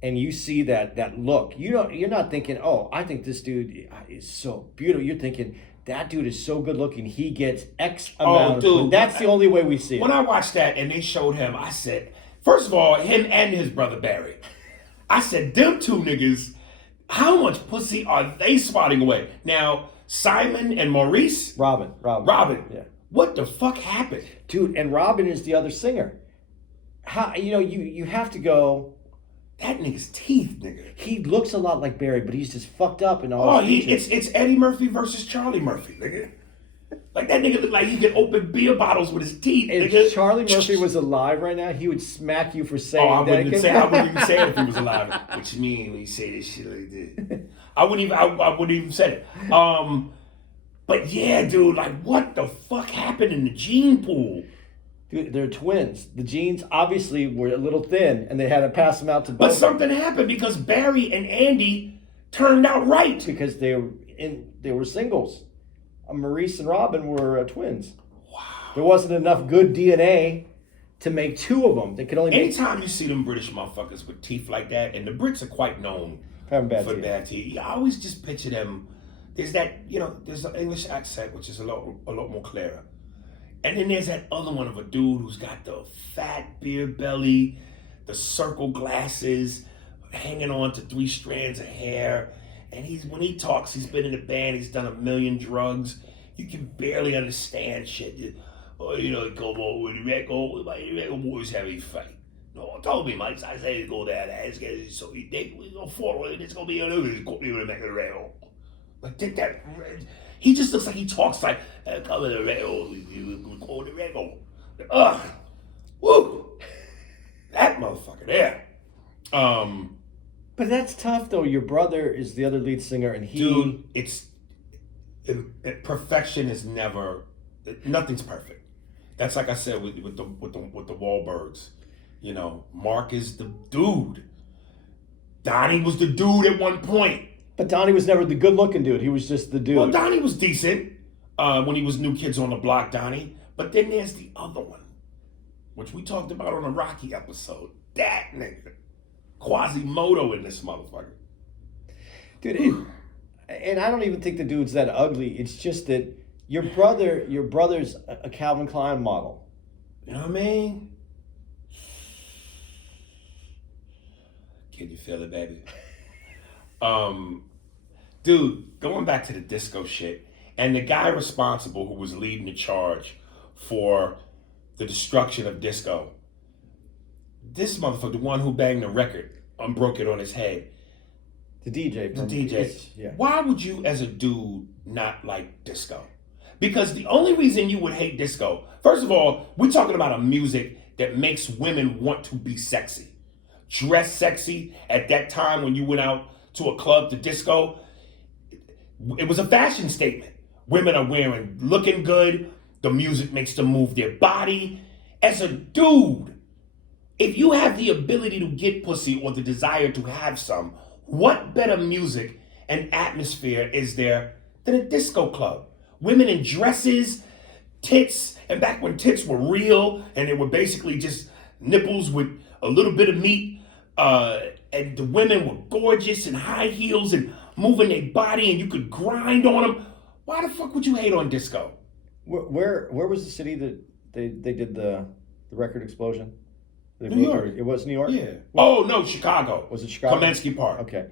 and you see that look, you're not thinking, oh, I think this dude is so beautiful. You're thinking, that dude is so good looking, he gets X amount of food. That's the only way we see it. When I watched that and they showed him, I said, first of all, him and his brother Barry, I said, them two niggas, how much pussy are they swatting away? Now, Simon and Maurice? Robin. Yeah. What the fuck happened? Dude, and Robin is the other singer. How, you have to go... That nigga's teeth, nigga. He looks a lot like Barry, but he's just fucked up and all. Oh, it's Eddie Murphy versus Charlie Murphy, nigga. Like that nigga look like he could open beer bottles with his teeth. If nigga. Charlie Murphy was alive right now, he would smack you for saying I wouldn't even say it if he was alive. What you mean when you say this shit like this? I wouldn't even say it. But yeah, dude, like what the fuck happened in the gene pool? Dude, they're twins. The genes obviously were a little thin, and they had to pass them out to both. But something happened because Barry and Andy turned out right. Because they were singles. Maurice and Robin were twins. Wow. There wasn't enough good DNA to make two of them. They could only make... Anytime you see them British motherfuckers with teeth like that, and the Brits are quite known having for bad teeth. I always just picture them. There's that, there's an English accent which is a lot more clearer. And then there's that other one of a dude who's got the fat beer belly, the circle glasses, hanging on to 3 strands of hair. And when he talks, he's been in a band, he's done 1 million drugs. You can barely understand shit. Oh, come on with the record, the record boys have a fight. No, told me, mate, I say to go down there, it's going to so you think we're going to follow it, it's going to be another, it's going to make a record. Like, did that... He just looks like he talks like, come to the record, you record the record. Ugh. Woo. That motherfucker there. But that's tough, though. Your brother is the other lead singer, and he... Dude, perfection is never... Nothing's perfect. That's like I said with the Wahlbergs. Mark is the dude. Donnie was the dude at one point. But Donnie was never the good-looking dude. He was just the dude. Well, Donnie was decent when he was New Kids on the Block, Donnie. But then there's the other one, which we talked about on the Rocky episode. That nigga. Quasimodo in this motherfucker. Dude, and I don't even think the dude's that ugly. It's just that your brother's a Calvin Klein model. You know what I mean? Can you feel it, baby? Dude, going back to the disco shit, and the guy responsible who was leading the charge for the destruction of disco, this motherfucker, the one who banged the record, broke it on his head. The DJ. The DJ. Yeah. Why would you, as a dude, not like disco? Because the only reason you would hate disco, first of all, we're talking about a music that makes women want to be sexy. Dress sexy. At that time when you went out to a club to disco, it was a fashion statement. Women are looking good. The music makes them move their body. As a dude, if you have the ability to get pussy or the desire to have some, what better music and atmosphere is there than a disco club? Women in dresses, tits, and back when tits were real and they were basically just nipples with a little bit of meat, and the women were gorgeous in high heels and moving their body and you could grind on them. Why the fuck would you hate on disco? Where was the city that they did the record explosion? New York. It was New York? Yeah. Oh, no, Chicago. Was it Chicago? Kaminsky Park. Okay.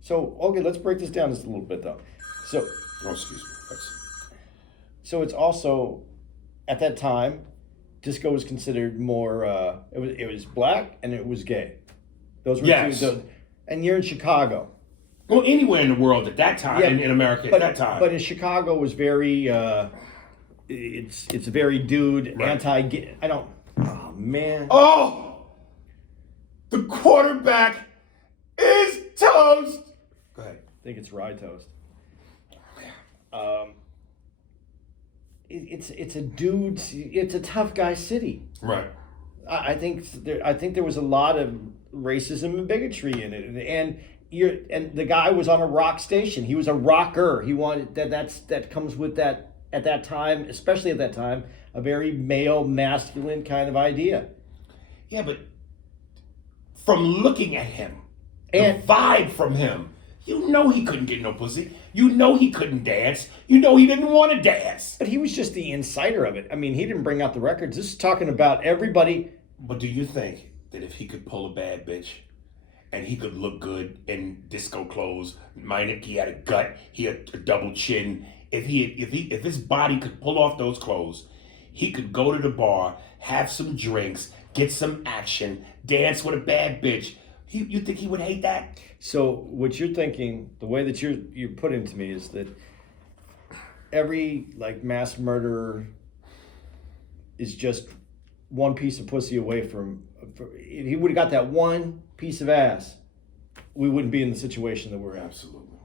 So, let's break this down just a little bit, though. So, oh, excuse me. So it's also, at that time, disco was considered more, it was black and it was gay. Those were yes. two. And you're in Chicago. Well, anywhere in the world at that time, Yeah, in America at that time. But in Chicago was very, it's very dude, Right. anti-gay. I don't, oh man. Oh, the quarterback is toast. Go ahead. I think it's rye toast. It's a dude, it's a tough guy city. Right. I think there was a lot of racism and bigotry in it, and the guy was on a rock station. He was a rocker. He wanted that comes with that at that time, especially at that time, a very male, masculine kind of idea. Yeah, but from looking at him, And the vibe from him, you know he couldn't get no pussy. You know he couldn't dance. You know he didn't want to dance. but he was just the insider of it. I mean, he didn't bring out the records. This is talking about everybody. But do you think that if he could pull a bad bitch and he could look good in disco clothes, mind he had a gut, he had a double chin, if his body could pull off those clothes, he could go to the bar, have some drinks, get some action, dance with a bad bitch. You think he would hate that? So what you're thinking, the way that you're putting to me is that every like mass murderer is just one piece of pussy away from. If he would have got that one piece of ass, we wouldn't be in the situation that we're in. Absolutely.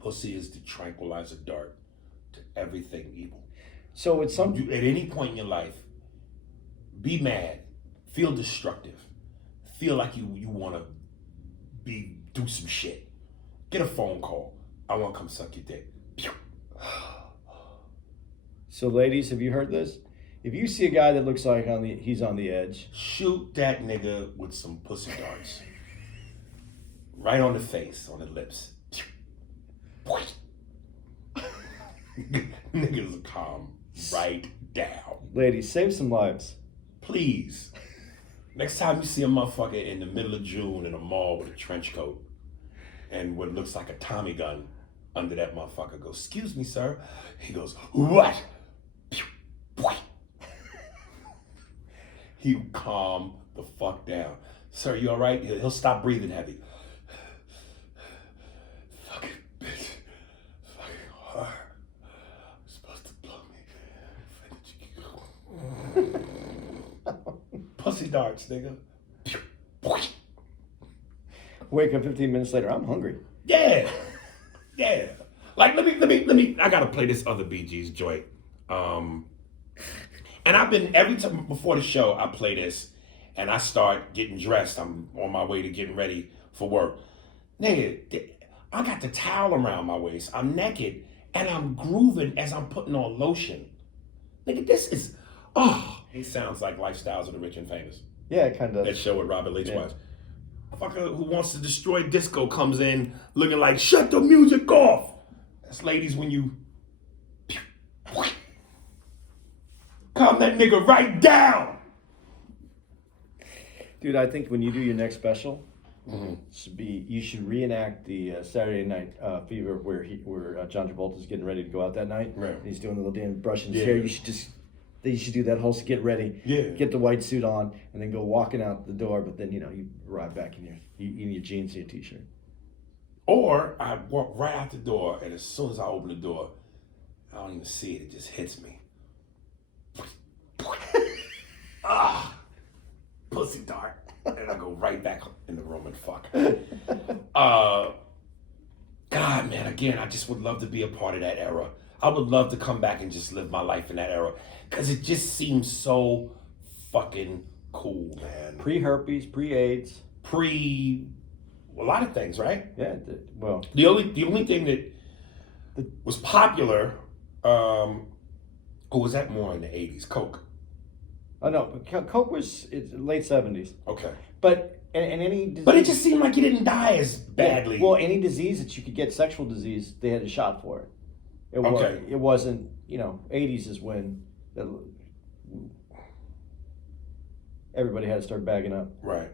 Pussy is the tranquilizer dart to everything evil. So it's some. At any point in your life, be mad, feel destructive, feel like you want to do some shit. Get a phone call. I want to come suck your dick. Pew. So ladies, have you heard this? If you see a guy that looks like he's on the edge, Shoot that nigga with some pussy darts. Right on the face, on the lips. Pew. Niggas calm right down. ladies, save some lives. Please. Next time you see a motherfucker in the middle of June in a mall with a trench coat and what looks like a Tommy gun under that motherfucker, go, "Excuse me, sir." He goes, "What?" Pew, boy. He calm the fuck down. "Sir, you all right?" He'll stop breathing heavy. Fucking bitch. Fucking hard. You're supposed to blow me. Pussy darts, nigga. Wake up 15 minutes later, I'm hungry. Yeah. Yeah. Like, let me, I gotta play this other Bee Gees joint. And I've been, every time before the show, I play this and I start getting dressed. I'm on my way to getting ready for work. Nigga, I got the towel around my waist. I'm naked and I'm grooving as I'm putting on lotion. Nigga, this is, he sounds like Lifestyles of the Rich and Famous. Yeah, it kind of That does. show with Robert Leach was. A fucker who wants to destroy disco comes in looking like, "Shut the music off." That's ladies when you calm that nigga right down. Dude, I think when you do your next special, you should reenact the Saturday Night Fever where John Travolta's getting ready to go out that night. Right. And he's doing a little damn brushing his Yeah. hair. You should do that whole get ready. Yeah. Get the white suit on and then go walking out the door. But then you arrive back in your jeans and your t-shirt. Or I walk right out the door, and as soon as I open the door, I don't even see it. It just hits me. Pussy dart. And I go right back in the room and fuck. God, man, again, I just would love to be a part of that era. I would love to come back and just live my life in that era. Because it just seems so fucking cool, man. Pre-herpes, pre-AIDS. A lot of things, right? Yeah, well. The only thing that was popular, was that more in the 80s? Coke. Oh, no, Coke was late 70s. Okay. But any disease, But it just seemed like you didn't die as badly. Well, any disease that you could get, sexual disease, they had a shot for it. Okay. It wasn't, 80s is when everybody had to start bagging up. Right.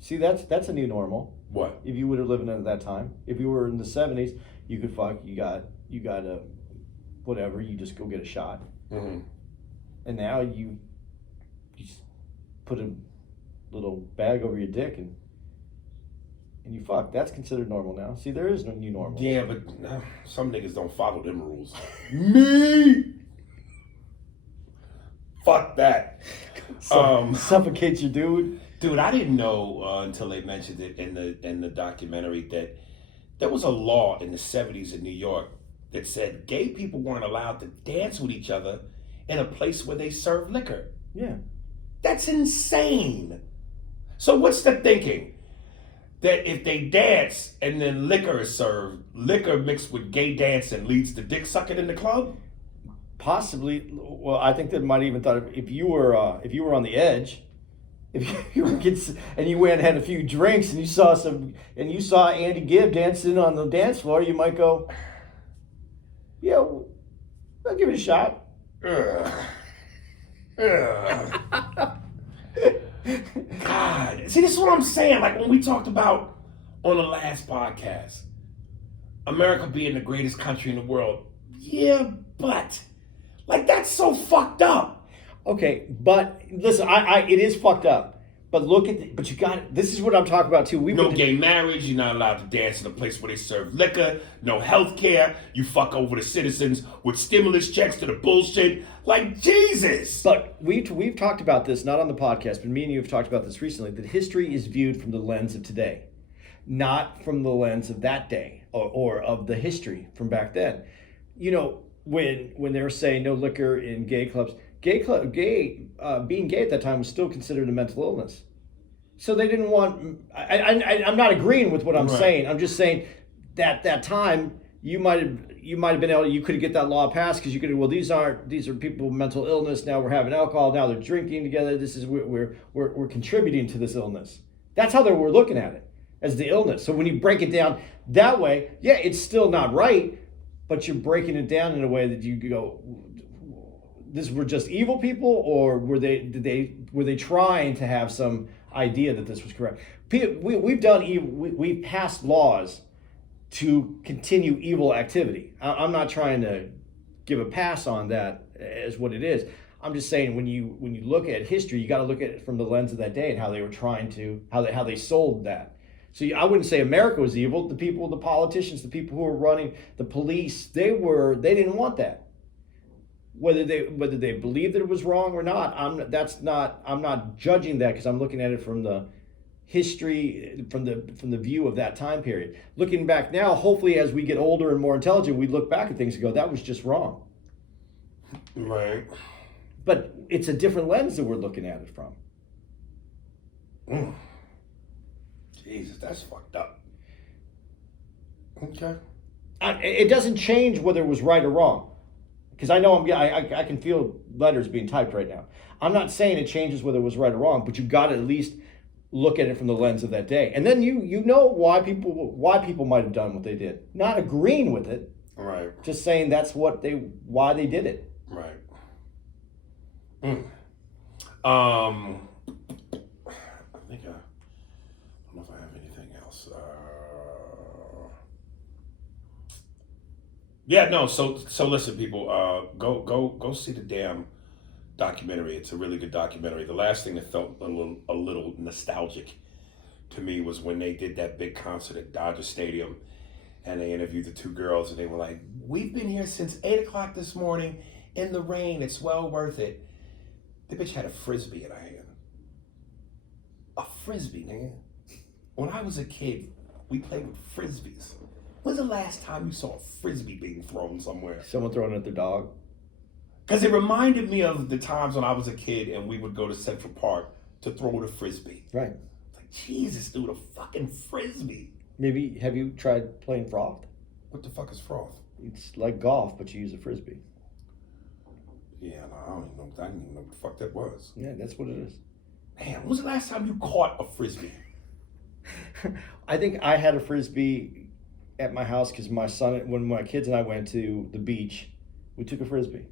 See, that's a new normal. What? If you would have lived in that time, if you were in the 70s, you could fuck. You got a whatever. You just go get a shot. Mm-hmm. And now you just put a little bag over your dick and you fuck. That's considered normal now. See, there is no new normal. Yeah, but some niggas don't follow them rules. Me. Fuck that. Suffocates you, dude. Dude, I didn't know until they mentioned it in the documentary that there was a law in the 70s in New York that said gay people weren't allowed to dance with each other in a place where they serve liquor. Yeah. That's insane. So what's the thinking? That if they dance and then liquor is served, liquor mixed with gay dancing leads to dick sucking in the club? Possibly. Well, I think they might even thought if you were on the edge, if you were kids and you went and had a few drinks and you saw Andy Gibb dancing on the dance floor, you might go, yeah, I'll give it a shot. Ugh. God, see, this is what I'm saying. Like when we talked about on the last podcast, America being the greatest country in the world. Yeah, but like that's so fucked up. Okay, but listen, it is fucked up. But look at, but you got, this is what I'm talking about too. No gay marriage. You're not allowed to dance in a place where they serve liquor. No health care. You fuck over the citizens with stimulus checks to the bullshit. Like Jesus. But we've talked about this, not on the podcast, but me and you have talked about this recently, that history is viewed from the lens of today, not from the lens of that day or of the history from back then. You know, when they were saying no liquor in gay clubs, being gay at that time was still considered a mental illness. So they didn't want. I'm not agreeing with what I'm saying. I'm just saying that time you might have been able. You could get that law passed because you could. Well, these are people with mental illness. Now we're having alcohol. Now they're drinking together. This is we're contributing to this illness. That's how they were looking at it, as the illness. So when you break it down that way, yeah, it's still not right, but you're breaking it down in a way that you go. This were just evil people, or were they trying to have some idea that this was correct? We've passed laws to continue evil activity. I'm not trying to give a pass on that as what it is. I'm just saying when you look at history, you got to look at it from the lens of that day and how they were trying to how they sold that. So I wouldn't say America was evil. The people, the politicians, the people who were running the police, they didn't want that. Whether they believe that it was wrong or not, I'm not judging that because I'm looking at it from the history, from the view of that time period. Looking back now, hopefully as we get older and more intelligent, we look back at things and go, that was just wrong. Right. But it's a different lens that we're looking at it from. Jesus, that's fucked up. Okay. It doesn't change whether it was right or wrong. Because I know I can feel letters being typed right now. I'm not saying it changes whether it was right or wrong, but you got to at least look at it from the lens of that day, and then you know why people might have done what they did. Not agreeing with it, right? Just saying that's why they did it, right? I think I don't know if I have anything else. Yeah, no. So listen, people. Go see the damn documentary. It's a really good documentary. The last thing that felt a little nostalgic to me was when they did that big concert at Dodger Stadium, and they interviewed the two girls, and they were like, "We've been here since 8:00 this morning in the rain. It's well worth it." The bitch had a frisbee in her hand. A frisbee, nigga. When I was a kid, we played with frisbees. When's the last time you saw a frisbee being thrown somewhere? Someone throwing it at their dog. Because it reminded me of the times when I was a kid and we would go to Central Park to throw the frisbee. Right. It's like, Jesus, dude, a fucking frisbee. Maybe, have you tried playing froth? What the fuck is froth? It's like golf, but you use a frisbee. Yeah, no, I didn't even know what the fuck that was. Yeah, that's what it is. Man, when was the last time you caught a frisbee? I think I had a frisbee at my house because when my kids and I went to the beach, we took a frisbee.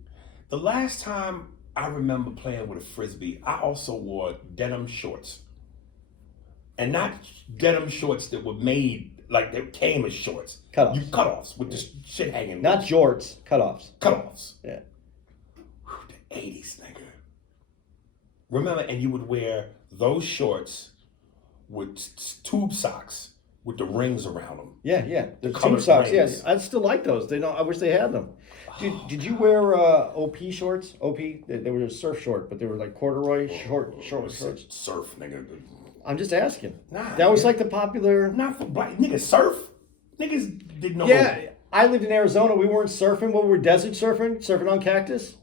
The last time I remember playing with a frisbee, I also wore denim shorts. And not denim shorts that were made, like they came as shorts. Cutoffs. You cutoffs with the shit hanging. Not jorts, cutoffs. Cutoffs. Yeah. Whew, the 80s, nigga. Remember, and you would wear those shorts with tube socks with the rings around them. Yeah. The colored tube socks. rings. Yeah, I still like those. They don't. I wish they had them. Did you wear OP shorts? OP. They were a surf short, but they were like corduroy shorts. Surf, nigga. I'm just asking. Nah, that was man. like the popular. Not for black niggas. Surf. Niggas didn't know. Yeah, I lived in Arizona. We weren't surfing. What were we, desert surfing on cactus?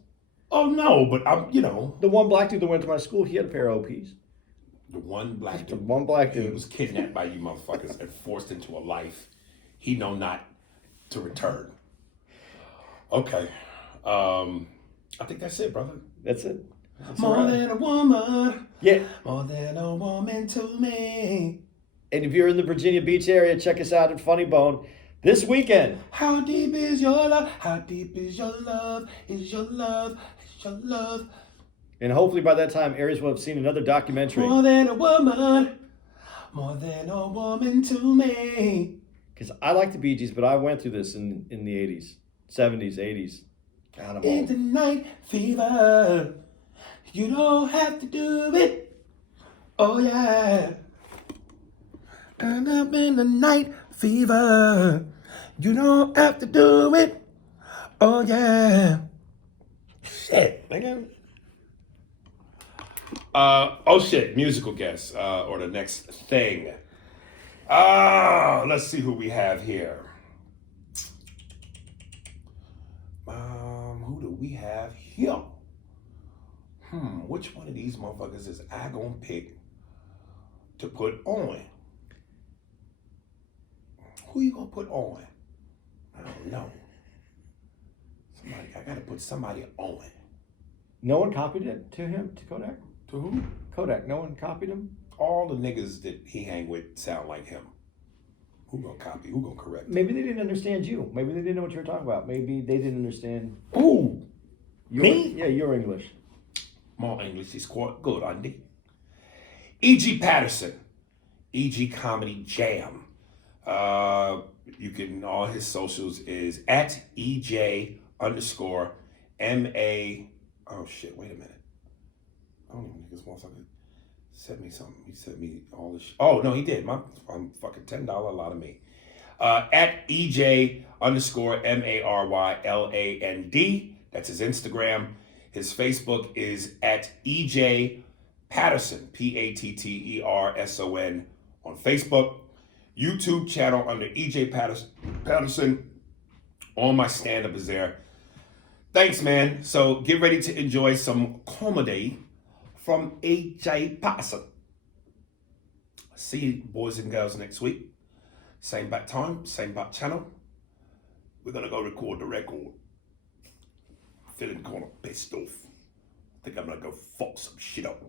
Oh no, but I'm, The one black dude that went to my school, he had a pair of OPs. the one black The dude. one black He dude. was kidnapped by you motherfuckers and forced into a life he know not to return. Okay. I think that's it, brother. That's it. More than a woman. Yeah. More than a woman to me. And if you're in the Virginia Beach area, check us out at Funny Bone this weekend. How deep is your love? How deep is your love? Is your love? Is your love? And hopefully by that time, Aries will have seen another documentary. More than a woman. More than a woman to me. Because I like the Bee Gees, but I went through this in the 80s, 70s, 80s. God, I'm In old. the night fever. You don't have to do it. Oh yeah. And up in the night fever. You don't have to do it. Oh yeah. Shit, nigga. Oh shit, musical guest, or the next thing. Let's see who we have here. Who do we have here? Which one of these motherfuckers is I gonna pick to put on? Who you gonna put on? I don't know. I gotta put somebody on. No one copied it to him, to Kodak? To who? Kodak, no one copied him? All the niggas that he hang with sound like him. Who gonna copy? Who gonna correct? Maybe they didn't understand you. Maybe they didn't know what you were talking about. Maybe they didn't understand. Ooh, me? Yeah, your English. My English is quite good, Andy. E.G. Patterson, E.G. Comedy Jam. You can, all his socials is at EJ_MA. Oh shit, wait a minute. I don't even think this motherfucker sent me something. He sent me all this. Oh no, he did. I'm fucking $10 a lot of me. At EJ_MARYLAND. That's his Instagram. His Facebook is at EJ Patterson, PATTERSON on Facebook. YouTube channel under EJ Patterson. All my stand-up is there. Thanks, man. So get ready to enjoy some comedy from EJ Patterson. See you boys and girls next week. Same bat time, same bat channel. We're gonna go record the record. Feeling kind of pissed off. I think I'm gonna go fuck some shit up.